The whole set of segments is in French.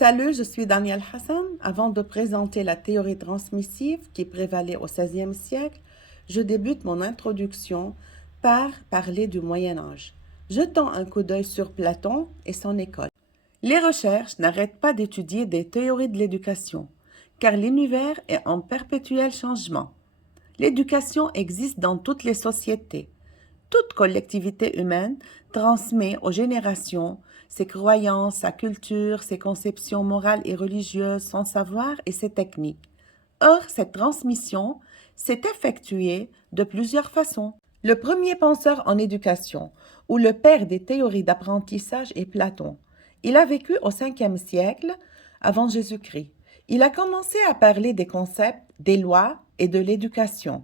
Salut, je suis Daniel Hassan. Avant de présenter la théorie transmissive qui prévalait au XVIe siècle, je débute mon introduction par parler du Moyen Âge, jetant un coup d'œil sur Platon et son école. Les recherches n'arrêtent pas d'étudier des théories de l'éducation, car l'univers est en perpétuel changement. L'éducation existe dans toutes les sociétés. Toute collectivité humaine transmet aux générations ses croyances, sa culture, ses conceptions morales et religieuses, son savoir et ses techniques. Or, cette transmission s'est effectuée de plusieurs façons. Le premier penseur en éducation, ou le père des théories d'apprentissage, est Platon. Il a vécu au 5e siècle avant Jésus-Christ. Il a commencé à parler des concepts, des lois et de l'éducation.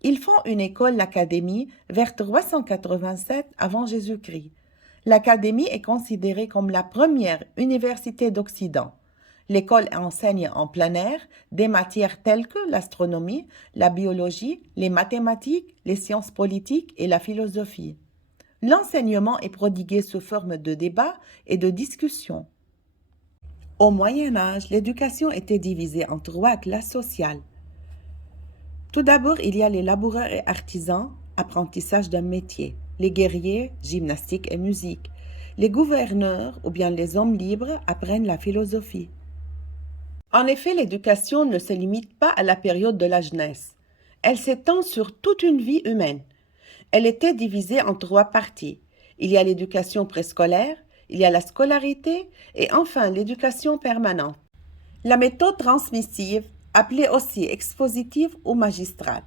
Ils font une école, l'Académie, vers 387 avant Jésus-Christ. L'Académie est considérée comme la première université d'Occident. L'école enseigne en plein air des matières telles que l'astronomie, la biologie, les mathématiques, les sciences politiques et la philosophie. L'enseignement est prodigué sous forme de débats et de discussions. Au Moyen Âge, l'éducation était divisée en 3 classes sociales. Tout d'abord, il y a les laboureurs et artisans, apprentissage d'un métier, les guerriers, gymnastique et musique. Les gouverneurs ou bien les hommes libres apprennent la philosophie. En effet, l'éducation ne se limite pas à la période de la jeunesse. Elle s'étend sur toute une vie humaine. Elle était divisée en 3 parties. Il y a l'éducation préscolaire, il y a la scolarité et enfin l'éducation permanente. La méthode transmissive, appelée aussi expositive ou magistrale.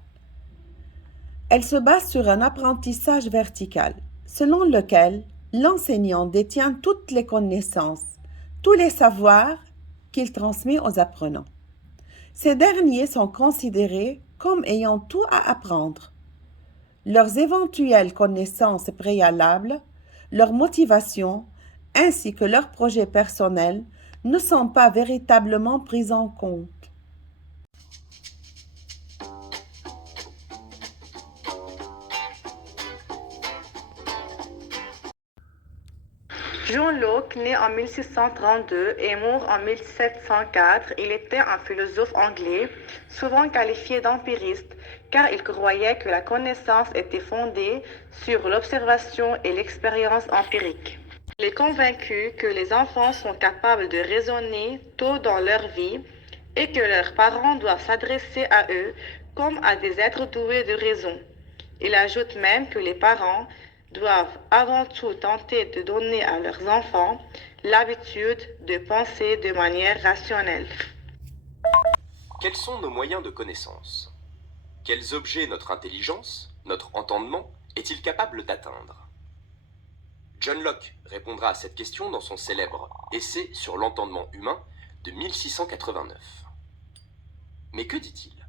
Elle se base sur un apprentissage vertical, selon lequel l'enseignant détient toutes les connaissances, tous les savoirs qu'il transmet aux apprenants. Ces derniers sont considérés comme ayant tout à apprendre. Leurs éventuelles connaissances préalables, leur motivation, ainsi que leurs projets personnels ne sont pas véritablement pris en compte. John Locke, né en 1632 et mort en 1704, il était un philosophe anglais, souvent qualifié d'empiriste, car il croyait que la connaissance était fondée sur l'observation et l'expérience empirique. Il est convaincu que les enfants sont capables de raisonner tôt dans leur vie et que leurs parents doivent s'adresser à eux comme à des êtres doués de raison. Il ajoute même que les parents doivent avant tout tenter de donner à leurs enfants l'habitude de penser de manière rationnelle. Quels sont nos moyens de connaissance? Quels objets notre intelligence, notre entendement, est-il capable d'atteindre? John Locke répondra à cette question dans son célèbre Essai sur l'entendement humain de 1689. Mais que dit-il?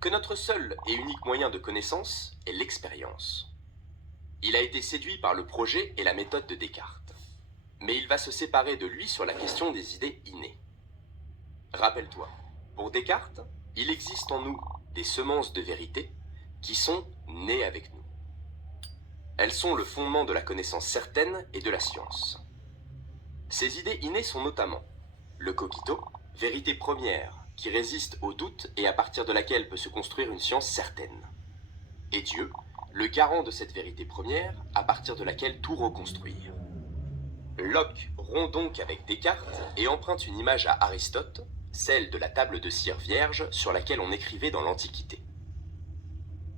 Que notre seul et unique moyen de connaissance est l'expérience. Il a été séduit par le projet et la méthode de Descartes. Mais il va se séparer de lui sur la question des idées innées. Rappelle-toi, pour Descartes, il existe en nous des semences de vérité qui sont nées avec nous. Elles sont le fondement de la connaissance certaine et de la science. Ces idées innées sont notamment le cogito, vérité première, qui résiste au doute et à partir de laquelle peut se construire une science certaine. Et Dieu, le garant de cette vérité première, à partir de laquelle tout reconstruire. Locke rompt donc avec Descartes et emprunte une image à Aristote, celle de la table de cire vierge sur laquelle on écrivait dans l'Antiquité.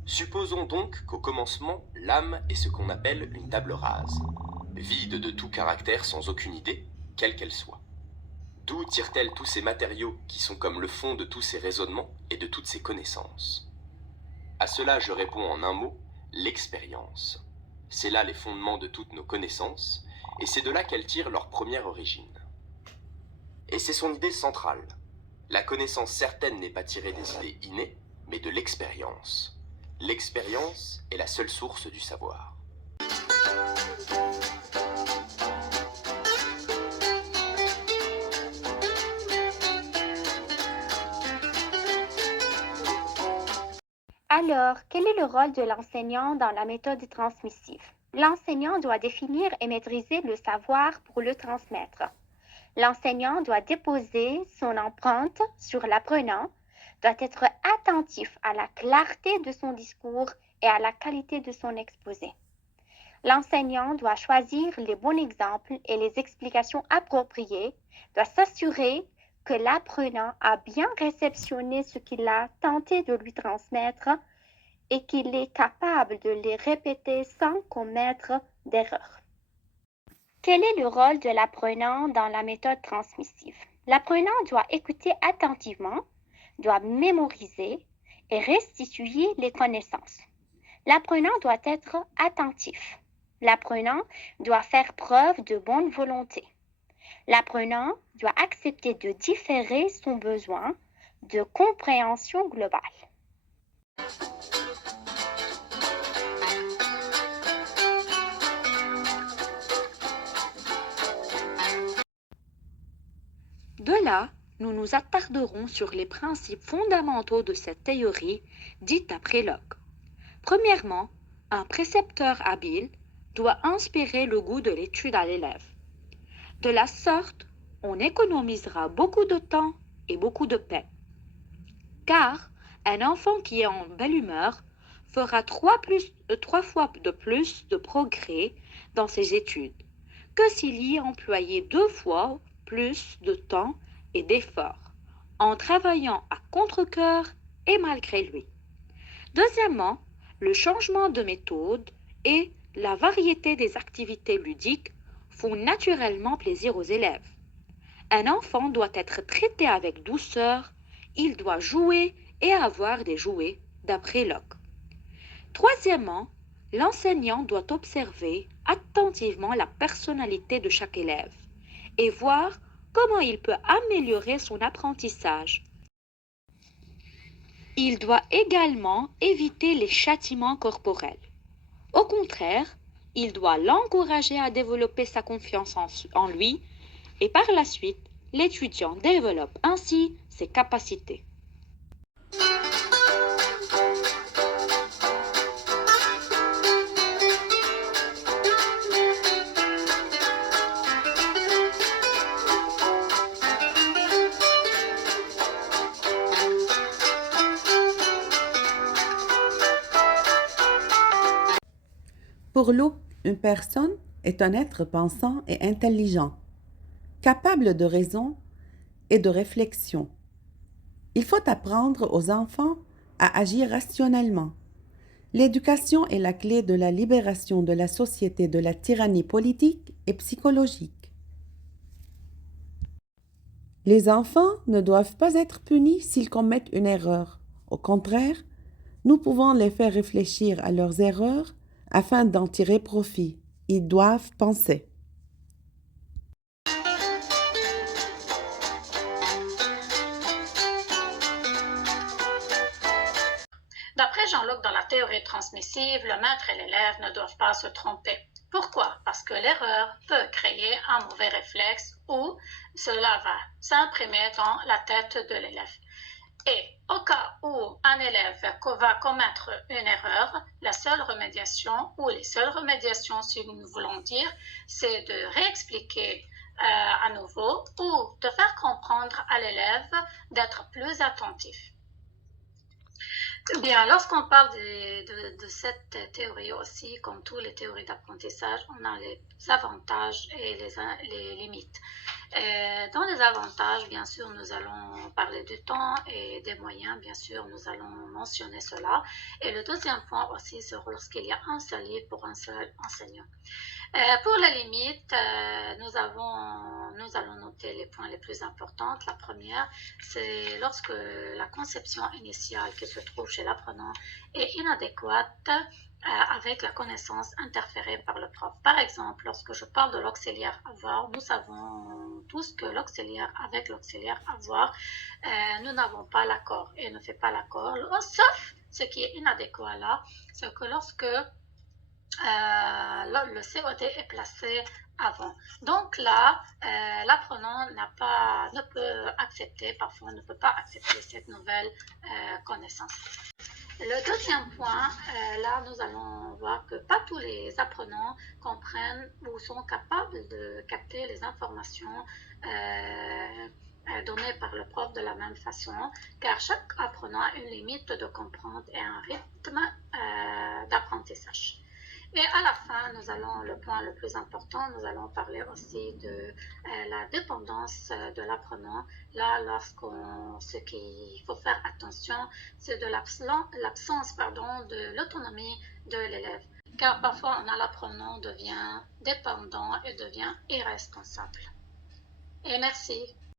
Supposons donc qu'au commencement, l'âme est ce qu'on appelle une table rase, vide de tout caractère sans aucune idée, quelle qu'elle soit. D'où tire-t-elle tous ces matériaux qui sont comme le fond de tous ces raisonnements et de toutes ces connaissances? À cela je réponds en un mot, l'expérience. C'est là les fondements de toutes nos connaissances, et c'est de là qu'elles tirent leur première origine. Et c'est son idée centrale. La connaissance certaine n'est pas tirée des idées innées, mais de l'expérience. L'expérience est la seule source du savoir. Alors, quel est le rôle de l'enseignant dans la méthode transmissive? L'enseignant doit définir et maîtriser le savoir pour le transmettre. L'enseignant doit déposer son empreinte sur l'apprenant, doit être attentif à la clarté de son discours et à la qualité de son exposé. L'enseignant doit choisir les bons exemples et les explications appropriées, doit s'assurer que l'apprenant a bien réceptionné ce qu'il a tenté de lui transmettre et qu'il est capable de les répéter sans commettre d'erreurs. Quel est le rôle de l'apprenant dans la méthode transmissive? L'apprenant doit écouter attentivement, doit mémoriser et restituer les connaissances. L'apprenant doit être attentif. L'apprenant doit faire preuve de bonne volonté. L'apprenant doit accepter de différer son besoin de compréhension globale. De là, nous nous attarderons sur les principes fondamentaux de cette théorie dite après Locke. Premièrement, un précepteur habile doit inspirer le goût de l'étude à l'élève. De la sorte, on économisera beaucoup de temps et beaucoup de peine. Car un enfant qui est en belle humeur fera trois fois de plus de progrès dans ses études que s'il y employait 2 fois plus de temps et d'efforts, en travaillant à contre-cœur et malgré lui. Deuxièmement, le changement de méthode et la variété des activités ludiques font naturellement plaisir aux élèves. Un enfant doit être traité avec douceur, il doit jouer et avoir des jouets, d'après Locke. Troisièmement, l'enseignant doit observer attentivement la personnalité de chaque élève et voir comment il peut améliorer son apprentissage. Il doit également éviter les châtiments corporels. Au contraire, il doit l'encourager à développer sa confiance en lui et par la suite, l'étudiant développe ainsi ses capacités. Pour Luke, une personne est un être pensant et intelligent, capable de raison et de réflexion. Il faut apprendre aux enfants à agir rationnellement. L'éducation est la clé de la libération de la société de la tyrannie politique et psychologique. Les enfants ne doivent pas être punis s'ils commettent une erreur. Au contraire, nous pouvons les faire réfléchir à leurs erreurs afin d'en tirer profit. Ils doivent penser. D'après Jean-Luc, dans la théorie transmissive, le maître et l'élève ne doivent pas se tromper. Pourquoi? Parce que l'erreur peut créer un mauvais réflexe ou cela va s'imprimer dans la tête de l'élève. Et au cas où un élève va commettre une erreur, la seule remédiation ou les seules remédiations, si nous voulons dire, c'est de réexpliquer à nouveau ou de faire comprendre à l'élève d'être plus attentif. Bien, lorsqu'on parle de cette théorie aussi, comme toutes les théories d'apprentissage, on a les avantages et les limites. Dans les avantages, bien sûr, nous allons parler du temps et des moyens, bien sûr, nous allons mentionner cela. Et le deuxième point aussi, c'est lorsqu'il y a un seul livre pour un seul enseignant. Pour les limites, nous allons noter les points les plus importants. La première, c'est lorsque la conception initiale qui se trouve chez l'apprenant est inadéquate avec la connaissance interférée par le prof. Par exemple, lorsque je parle de l'auxiliaire avoir, nous savons tous que l'auxiliaire avec l'auxiliaire avoir, nous n'avons pas l'accord et ne fait pas l'accord, sauf ce qui est inadéquat là, c'est que lorsque le COD est placé avant. Donc là, l'apprenant ne peut accepter, parfois ne peut pas accepter cette nouvelle connaissance. Le deuxième point, là, nous allons voir que pas tous les apprenants comprennent ou sont capables de capter les informations données par le prof de la même façon, car chaque apprenant a une limite de comprendre et un rythme d'apprentissage. Et à la fin, le point le plus important, nous allons parler aussi de la dépendance de l'apprenant. Là, ce qu'il faut faire attention, c'est de l'absence de l'autonomie de l'élève. Car parfois, l'apprenant devient dépendant et devient irresponsable. Et merci.